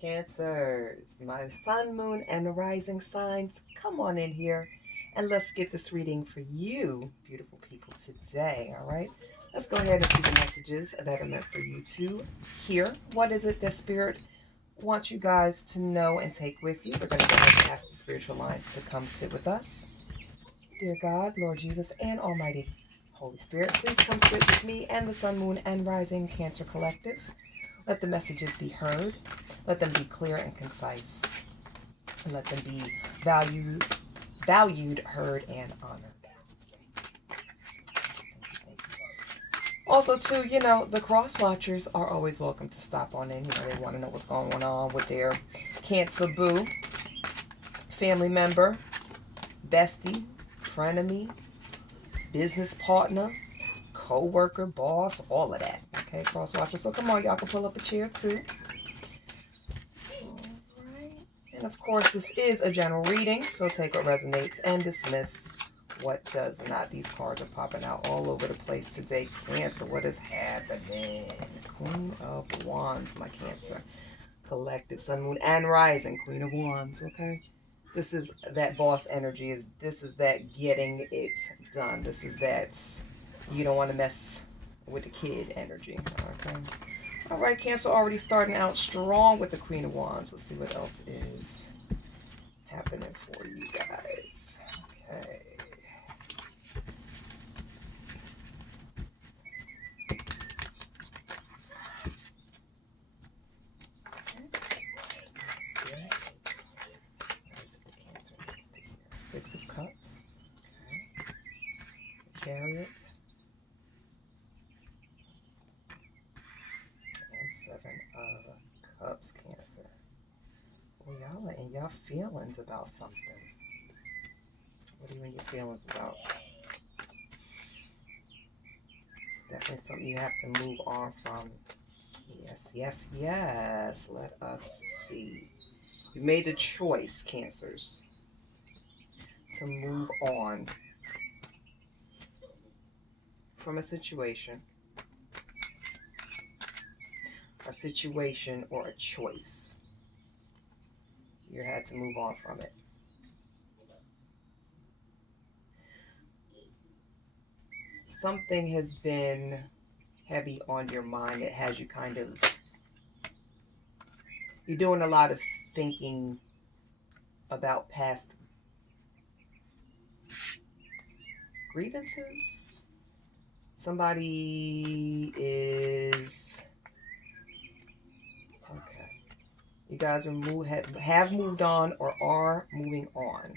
Cancers, my sun, moon, and rising signs, come on in here and let's get this reading for you, beautiful people, today. All right, let's go ahead and see the messages that are meant for you to hear. What is it that Spirit wants you guys to know and take with you? We're going to go ahead and ask the spiritual lines to come sit with us. Dear God, Lord Jesus, and Almighty Holy Spirit, please come sit with me and the sun, moon, and rising Cancer Collective. Let the messages be heard. Let them be clear and concise. And let them be valued, heard, and honored. Thank you. Also, too, the cross watchers are always welcome to stop on in. They want to know what's going on with their Cancer boo, family member, bestie, frenemy, business partner, co-worker, boss, all of that. Okay, cross watchers. So come on, y'all can pull up a chair too. All right. And of course, this is a general reading, so take what resonates and dismiss what does not. These cards are popping out all over the place today. Cancer, what is happening? Queen of Wands, my Cancer Collective, Sun, Moon, and Rising. Queen of Wands, okay? This is that boss energy. This is that getting it done. This is that you don't want to mess with the kid energy. Okay. All right, Cancer already starting out strong with the Queen of Wands. Let's see what else is happening for you guys. Okay. Six of Cups. Okay. Chariot. And Seven of Cups, Cancer. Well, y'all are in your feelings about something. What are you in your feelings about? Definitely something you have to move on from. Yes, yes, yes. Let us see. You made a choice, Cancers, to move on from a situation or a choice. You had to move on from it. Something has been heavy on your mind that has you you're doing a lot of thinking about past grievances. Somebody is okay. You guys are have moved on or are moving on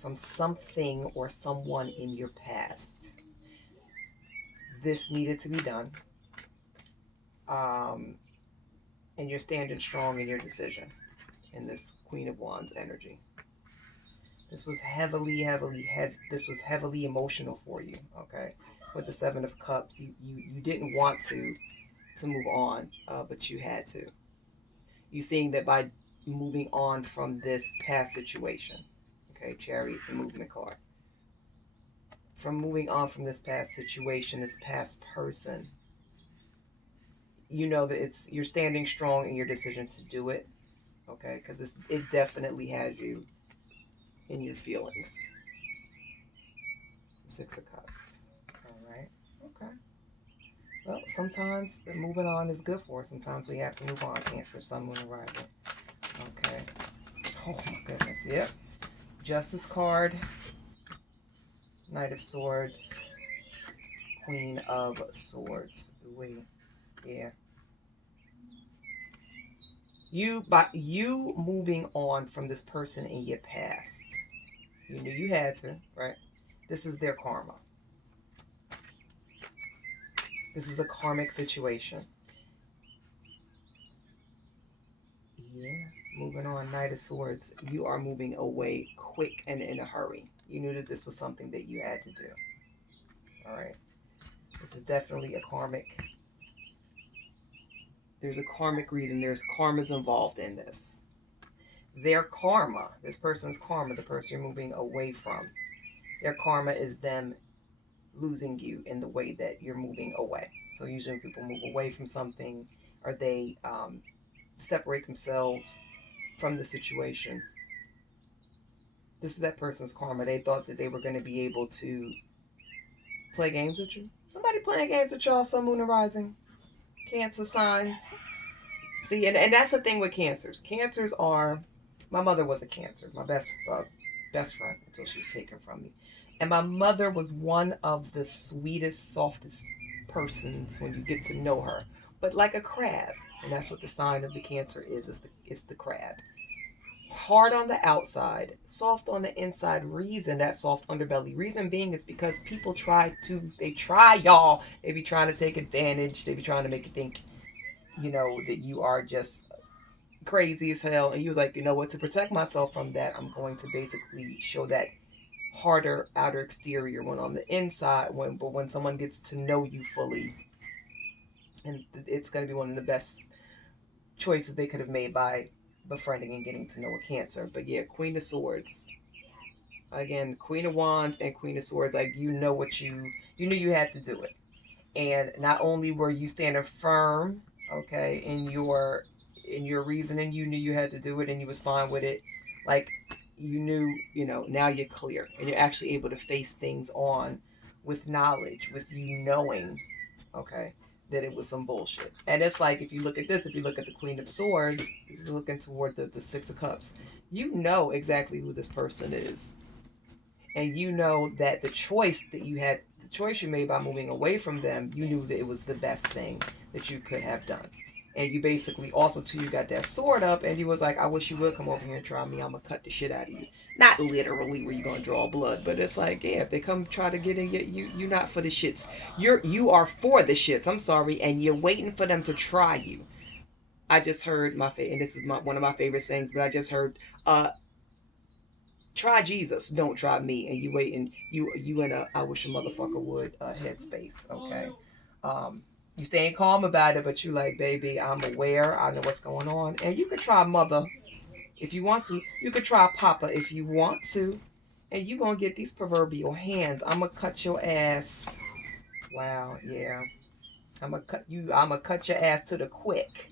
from something or someone in your past. This needed to be done. And you're standing strong in your decision in this Queen of Wands energy. This was heavily emotional for you, okay? With the Seven of Cups, you didn't want to move on, but you had to. You seeing that by moving on from this past situation, okay? Chariot, the movement card. From moving on from this past situation, this past person, you know that you're standing strong in your decision to do it, okay? Because it definitely has you in your feelings. Six of Cups. All right. Okay. Well, sometimes moving on is good for us. Sometimes we have to move on. Cancer, Sun, Moon, and Rising. Okay. Oh my goodness. Yep. Justice card. Knight of Swords. Queen of Swords. Yeah. You moving on from this person in your past. You knew you had to, right? This is their karma. This is a karmic situation. Yeah, moving on, Knight of Swords. You are moving away quick and in a hurry. You knew that this was something that you had to do. All right. This is definitely a karmic. There's a karmic reason. There's karmas involved in this. Their karma, this person's karma, the person you're moving away from, their karma is them losing you in the way that you're moving away. So usually when people move away from something, or they separate themselves from the situation. This is that person's karma. They thought that they were going to be able to play games with you. Somebody playing games with y'all, Sun, Moon, and Rising. Cancer signs. See, and that's the thing with cancers. Cancers are, my mother was a cancer, my best friend until she was taken from me. And my mother was one of the sweetest, softest persons when you get to know her. But like a crab. And that's what the sign of the Cancer is. It's the crab. Hard on the outside, soft on the inside. Reason, that soft underbelly. Reason being is because people y'all. They be trying to take advantage. They be trying to make you think, that you are just crazy as hell. And you was like, you know what, to protect myself from that, I'm going to basically show that harder outer exterior when on the inside, when someone gets to know you fully. And it's going to be one of the best choices they could have made by befriending and getting to know a Cancer. But yeah, Queen of Swords. Again, Queen of Wands and Queen of Swords. Like, you knew you had to do it. And not only were you standing firm, okay, in your reasoning, you knew you had to do it and you was fine with it. Like, you knew, now you're clear and you're actually able to face things on with knowledge, with you knowing, okay, that it was some bullshit. And it's like, if you look at the Queen of Swords, is looking toward the Six of Cups, you know exactly who this person is. And you know that the choice you made by moving away from them, you knew that it was the best thing that you could have done. And you basically also, too, you got that sword up and you was like, I wish you would come over here and try me. I'm going to cut the shit out of you. Not literally where you're going to draw blood, but it's like, yeah, if they come try to get in, you're not for the shits. You are for the shits, I'm sorry, and you're waiting for them to try you. I just heard and this is one of my favorite things, but I just heard, try Jesus, don't try me. And you waiting, you in a I wish a motherfucker would headspace, okay? You staying calm about it, but you like, baby, I'm aware, I know what's going on. And you could try mother if you want to. You could try papa if you want to. And you gonna get these proverbial hands. I'm gonna cut your ass. Wow, yeah. I'm gonna cut your ass to the quick.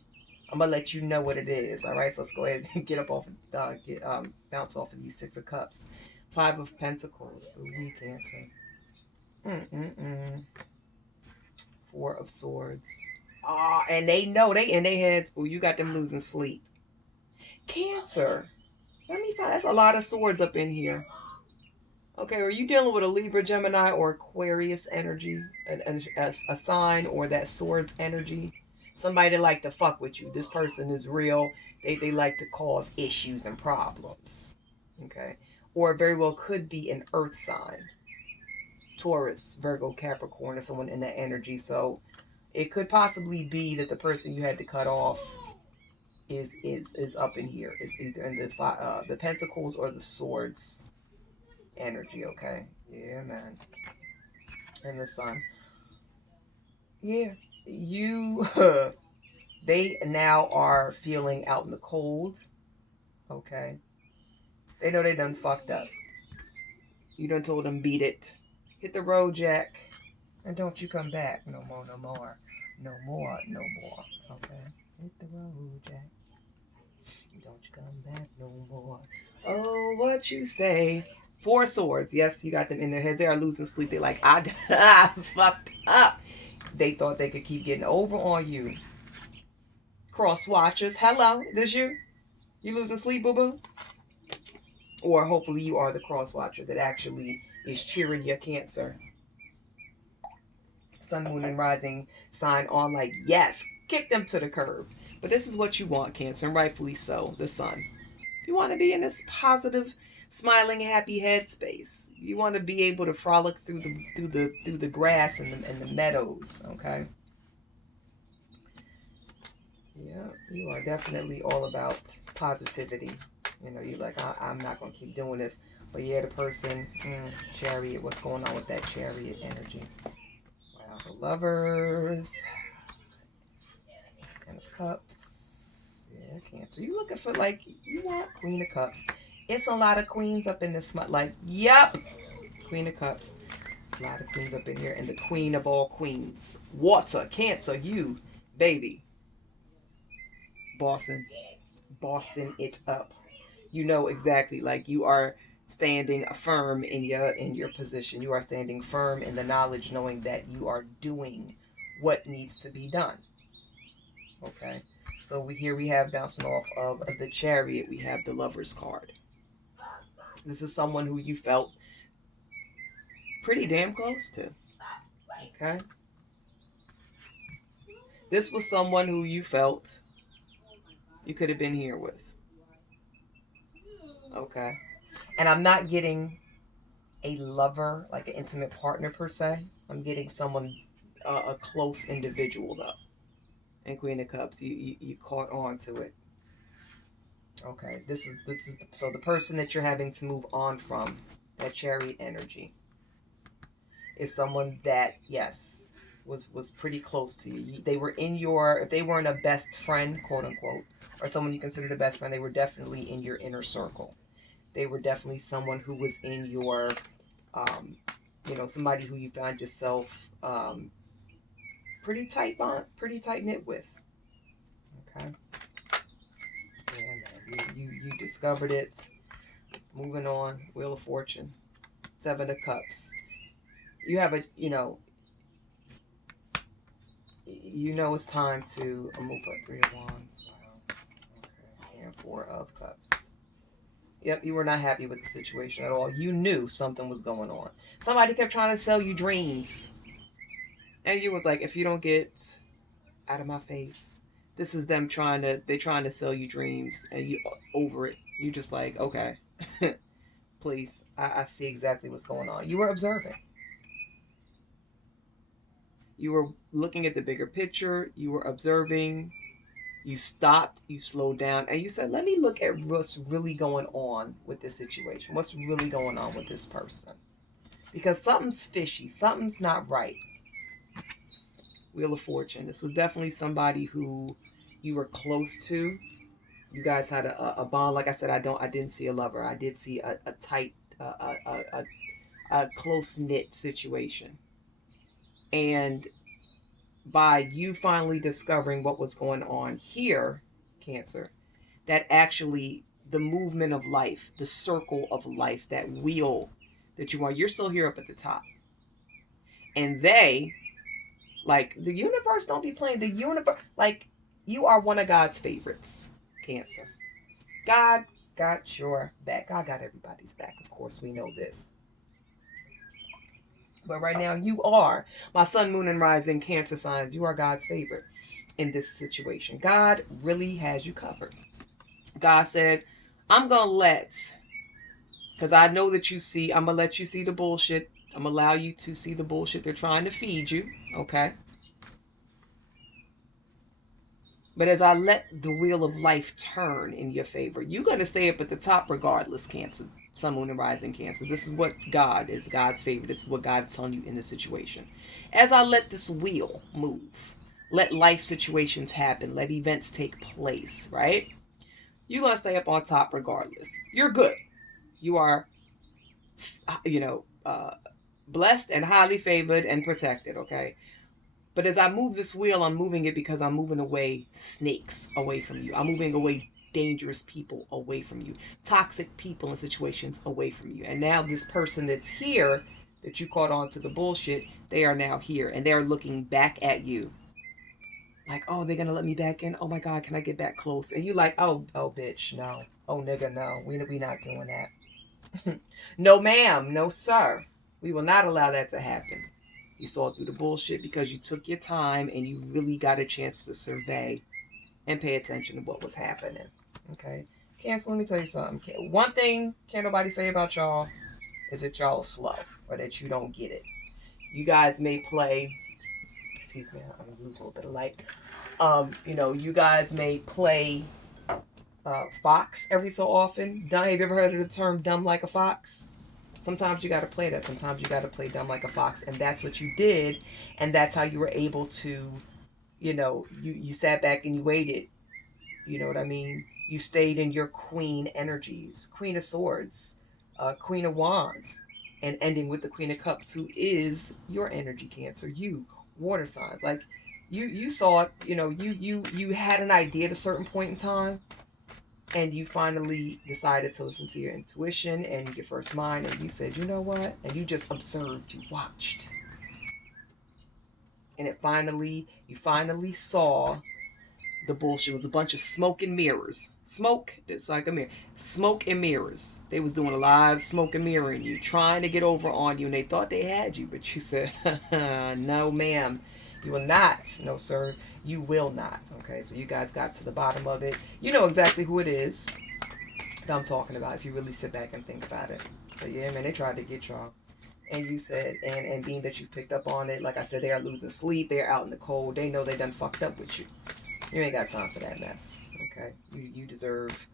I'm gonna let you know what it is. All right, so let's go ahead and get up off, bounce off of these Six of Cups. Five of Pentacles. Ooh, we Cancer. Four of Swords. And they know, they in their heads, oh, you got them losing sleep. Cancer. Let me find, that's a lot of swords up in here. Okay, are you dealing with a Libra, Gemini, or Aquarius energy? A sign, or that swords energy? Somebody that like to fuck with you. This person is real. They like to cause issues and problems. Okay? Or very well could be an earth sign. Taurus, Virgo, Capricorn, or someone in that energy. So it could possibly be that the person you had to cut off is up in here. It's either in the Pentacles or the Swords energy. Okay, yeah, man. And the Sun. Yeah, you. They now are feeling out in the cold. Okay, they know they done fucked up. You done told them beat it. Hit the road, Jack. And don't you come back no more. Okay? Hit the road, Jack. Don't you come back no more. Oh, what you say? Four Swords. Yes, you got them in their heads. They are losing sleep. They're like, I fucked up. They thought they could keep getting over on you. Cross watchers. Hello, this you? You losing sleep, boo-boo? Or hopefully you are the cross watcher that actually is cheering your Cancer. Sun, Moon, and Rising sign on like, yes, kick them to the curb. But this is what you want, Cancer, and rightfully so, the Sun. You want to be in this positive, smiling, happy headspace. You want to be able to frolic through the grass and the meadows, okay? Yeah, you are definitely all about positivity. You're like, I'm not going to keep doing this. But yeah, the person, Chariot, what's going on with that Chariot energy? Wow, the Lovers. And the Cups. Yeah, Cancer. You looking for, like, you want Queen of Cups. It's a lot of queens up in this, like, yep. Queen of Cups. A lot of queens up in here. And the queen of all queens. Water, Cancer, you, baby. bossing it up. You know exactly, like you are standing firm in your position. You are standing firm in the knowledge, knowing that you are doing what needs to be done. Okay, so we have bouncing off of the Chariot, we have the Lover's card. This is someone who you felt pretty damn close to. Okay, this was someone who you felt you could have been here with. Okay, and I'm not getting a lover, like an intimate partner per se. I'm getting someone, a close individual though. And Queen of Cups, you caught on to it. Okay, this is so the person that you're having to move on from, that Chariot energy, is someone that, yes, was pretty close to you. They were in your, if they weren't a best friend, quote unquote, or someone you considered a best friend, they were definitely in your inner circle. They were definitely someone who was in your, somebody who you found yourself pretty tight knit with. Okay. Yeah, man. You discovered it. Moving on. Wheel of Fortune. 7 of Cups. You have a, it's time to move up. 3 of Wands. Wow. Okay. And 4 of Cups. Yep, you were not happy with the situation at all. You knew something was going on. Somebody kept trying to sell you dreams. And you was like, if you don't get out of my face, this is them trying to sell you dreams, and you over it. You just like, okay, please, I see exactly what's going on. You were observing. You were looking at the bigger picture. You were observing. You stopped, you slowed down, and you said, let me look at what's really going on with this situation. What's really going on with this person? Because something's fishy. Something's not right. Wheel of Fortune. This was definitely somebody who you were close to. You guys had a bond. Like I said, I didn't see a lover. I did see a tight, a close-knit situation. And by you finally discovering what was going on here, Cancer, that actually the movement of life, the circle of life, that wheel that you are, you're still here up at the top. And they, like, the universe don't be playing. The universe, like, you are one of God's favorites, Cancer. God got your back. God got everybody's back. Of course, we know this. But right now, you are, my sun, moon, and rising Cancer signs, you are God's favorite in this situation. God really has you covered. God said, I'm going to because I know that I'm going to let you see the bullshit. I'm going to allow you to see the bullshit they're trying to feed you. Okay? But as I let the wheel of life turn in your favor, you're going to stay up at the top regardless, Cancer. Sun, moon, and rising Cancer. This is what God is, God's favorite. This is what God's telling you in this situation. As I let this wheel move, let life situations happen, let events take place, right? You're going to stay up on top regardless. You're good. You are, blessed and highly favored and protected, okay? But as I move this wheel, I'm moving it because I'm moving away snakes away from you. I'm moving away dangerous people away from you, toxic people and situations away from you. And now this person that's here, that you caught on to the bullshit, they are now here and they're looking back at you like, oh, they're gonna let me back in. Oh my God, can I get back close? And you like, oh bitch, no. Oh nigga, no. We not doing that. No ma'am, no sir. We will not allow that to happen. You saw through the bullshit because you took your time and you really got a chance to survey and pay attention to what was happening. Okay, Cancer, let me tell you something. One thing can't nobody say about y'all is that y'all are slow or that you don't get it. You guys may play, excuse me, I'm gonna lose a little bit of light. You guys may play fox every so often. Have you ever heard of the term dumb like a fox? Sometimes you got to play that. Sometimes you got to play dumb like a fox. And that's what you did. And that's how you were able to, you sat back and you waited. You know what I mean? You stayed in your queen energies, Queen of Swords, Queen of Wands, and ending with the Queen of Cups, who is your energy, Cancer. You, water signs. Like, you saw it, you had an idea at a certain point in time, and you finally decided to listen to your intuition and your first mind, and you said, you know what? And you just observed, you watched. And you finally saw the bullshit. It was a bunch of smoke and mirrors. Smoke, it's like a mirror. Smoke and mirrors. They was doing a lot of smoke and mirroring you, trying to get over on you, and they thought they had you, but you said, no, ma'am. You will not. No, sir. You will not. Okay, so you guys got to the bottom of it. You know exactly who it is that I'm talking about if you really sit back and think about it. But yeah, man, they tried to get y'all. And you said, and being that you've picked up on it, like I said, they are losing sleep. They are out in the cold. They know they done fucked up with you. You ain't got time for that mess. Okay? You deserve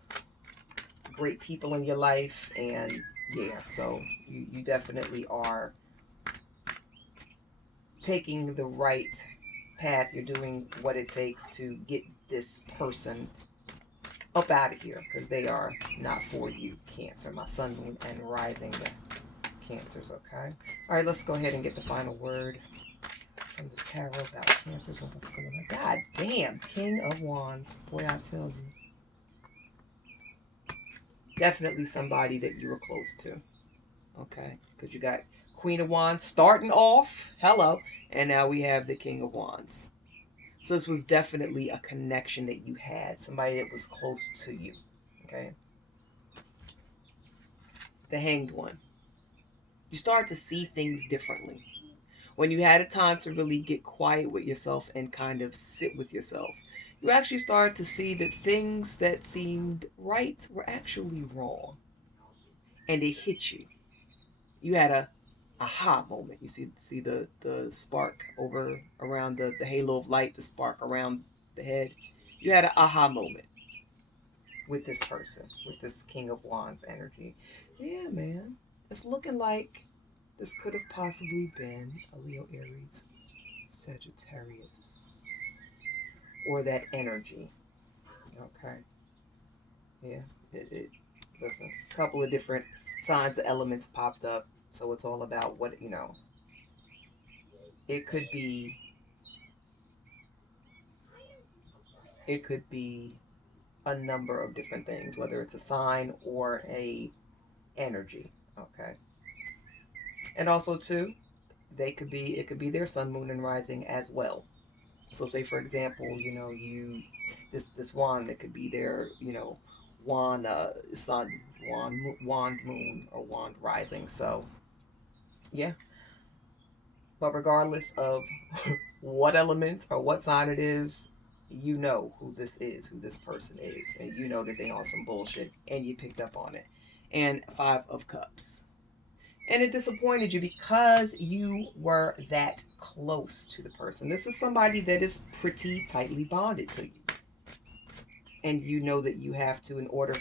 great people in your life. And yeah, so you definitely are taking the right path. You're doing what it takes to get this person up out of here, because they are not for you, Cancer. My sun, moon, and rising Cancers. Okay, all right, let's go ahead and get the final word from the tarot about Cancers and what's going on. God damn, King of Wands. Boy, I tell you, definitely somebody that you were close to. Okay, because you got Queen of Wands starting off, hello, and now we have the King of Wands. So this was definitely a connection that you had, somebody that was close to you. Okay, the Hanged One. You start to see things differently. When you had a time to really get quiet with yourself and kind of sit with yourself, you actually started to see that things that seemed right were actually wrong. And it hit you. You had a aha moment. You see the spark over around the halo of light, the spark around the head. You had an aha moment with this person, with this King of Wands energy. Yeah, man. It's looking like this could have possibly been a Leo, Aries, Sagittarius, or that energy. Okay. Yeah. Listen, a couple of different signs and elements popped up. So it's all about what, it could be a number of different things, whether it's a sign or a energy. Okay. And also too, it could be their sun, moon, and rising as well. So say for example, this wand, it could be their, wand sun, wand moon, or wand rising. So yeah. But regardless of what element or what sign it is, you know who this is, who this person is, and you know that they on some bullshit, and you picked up on it. And 5 of Cups. And it disappointed you because you were that close to the person. This is somebody that is pretty tightly bonded to you. And you know that you have to, in order,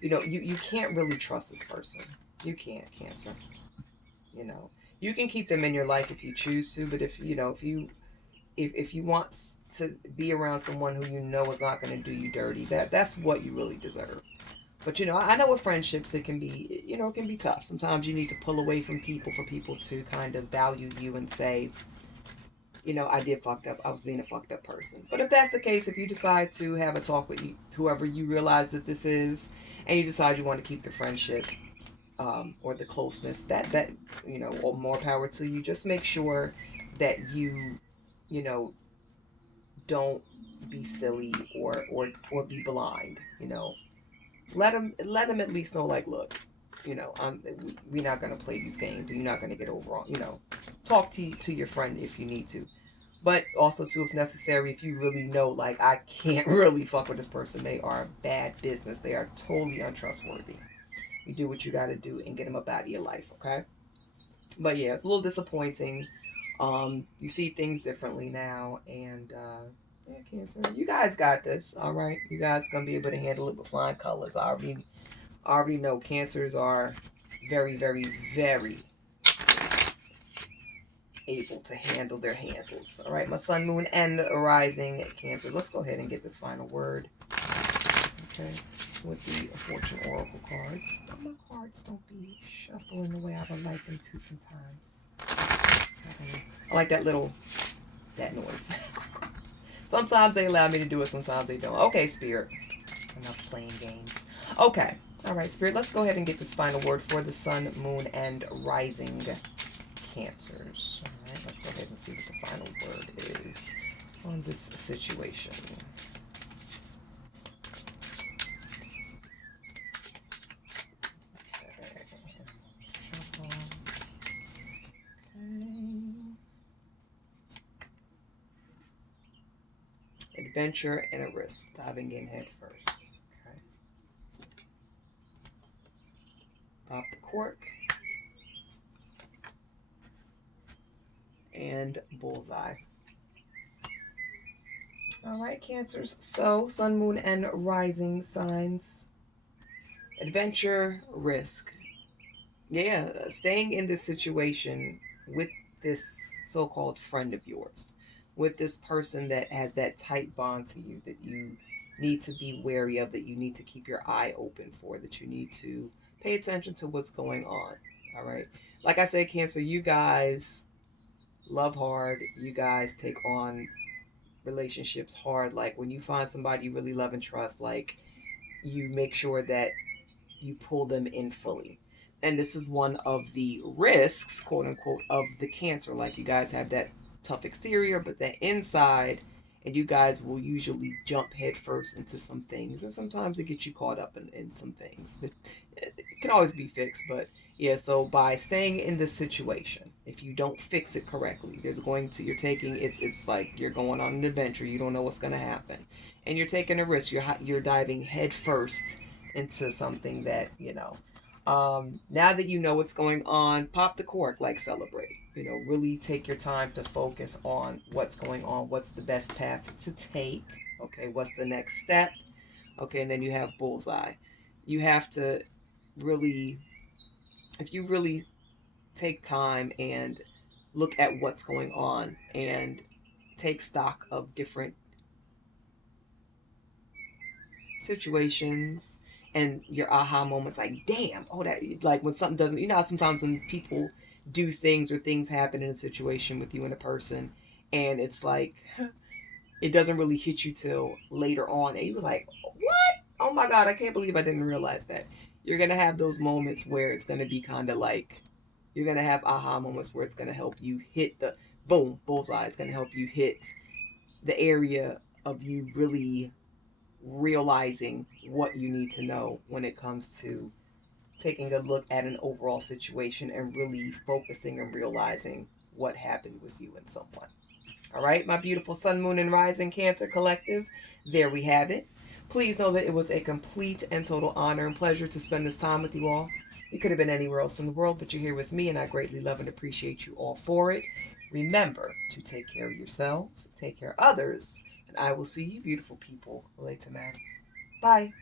you can't really trust this person. You can't, Cancer. You can keep them in your life if you choose to, but if you want to be around someone who you know is not going to do you dirty, that's what you really deserve. But I know with friendships it can be, it can be tough. Sometimes you need to pull away from people for people to kind of value you and say, I did fucked up. I was being a fucked up person. But if that's the case, if you decide to have a talk with whoever you realize that this is, and you decide you want to keep the friendship, or the closeness, that or more power to you. Just make sure that you don't be silly or be blind. Let them at least know, like, look, we're not gonna play these games. You're not gonna get over on. Talk to your friend if you need to, but also too, if necessary, if you really know, like, I can't really fuck with this person. They are bad business. They are totally untrustworthy. You do what you got to do and get them up out of your life, okay? But yeah, it's a little disappointing. You see things differently now, and yeah, Cancer, you guys got this, all right? You guys gonna be able to handle it with flying colors. I already know Cancers are very, very, very able to handle their handles. All right, my sun, moon, and rising Cancers. Let's go ahead and get this final word. Okay, with the Fortune Oracle cards. My cards don't be shuffling the way I would like them to sometimes. I like that noise. Sometimes they allow me to do it, sometimes they don't. Okay, Spirit. Enough playing games. Okay. All right, Spirit, let's go ahead and get this final word for the Sun, Moon, and Rising Cancers. All right, let's go ahead and see what the final word is on this situation. Adventure and a risk, diving in head first. Okay. Pop the cork. And bullseye. All right, Cancers. So, Sun, Moon, and Rising signs. Adventure, risk. Yeah, staying in this situation with this so-called friend of yours, with this person that has that tight bond to you, that you need to be wary of, that you need to keep your eye open for, that you need to pay attention to what's going on. All right. Like I said, Cancer, you guys love hard. You guys take on relationships hard. Like when you find somebody you really love and trust, like you make sure that you pull them in fully. And this is one of the risks, quote unquote, of the Cancer. Like you guys have that tough exterior, but the inside, and you guys will usually jump headfirst into some things. And sometimes it gets you caught up in some things. It can always be fixed, but yeah, so by staying in this situation, if you don't fix it correctly, it's like you're going on an adventure. You don't know what's going to happen. And you're taking a risk. You're diving headfirst into something that, now that you know what's going on, pop the cork, like celebrate. Really take your time to focus on what's going on, what's the best path to take, okay, what's the next step, okay, and then you have bullseye. You have to really, if you really take time and look at what's going on and take stock of different situations and your aha moments, like damn, oh, that, like when something doesn't, sometimes when people do things or things happen in a situation with you and a person, and it's like it doesn't really hit you till later on, and you're like, what? Oh my God, I can't believe I didn't realize that. You're gonna have those moments where it's gonna be kind of like, you're gonna have aha moments where it's gonna help you hit the boom, bullseye. It's gonna help you hit the area of you really realizing what you need to know when it comes to taking a look at an overall situation and really focusing and realizing what happened with you and someone. All right, my beautiful Sun, Moon, and Rising Cancer Collective, there we have it. Please know that it was a complete and total honor and pleasure to spend this time with you all. You could have been anywhere else in the world, but you're here with me, and I greatly love and appreciate you all for it. Remember to take care of yourselves, take care of others, and I will see you beautiful people later, man. Bye.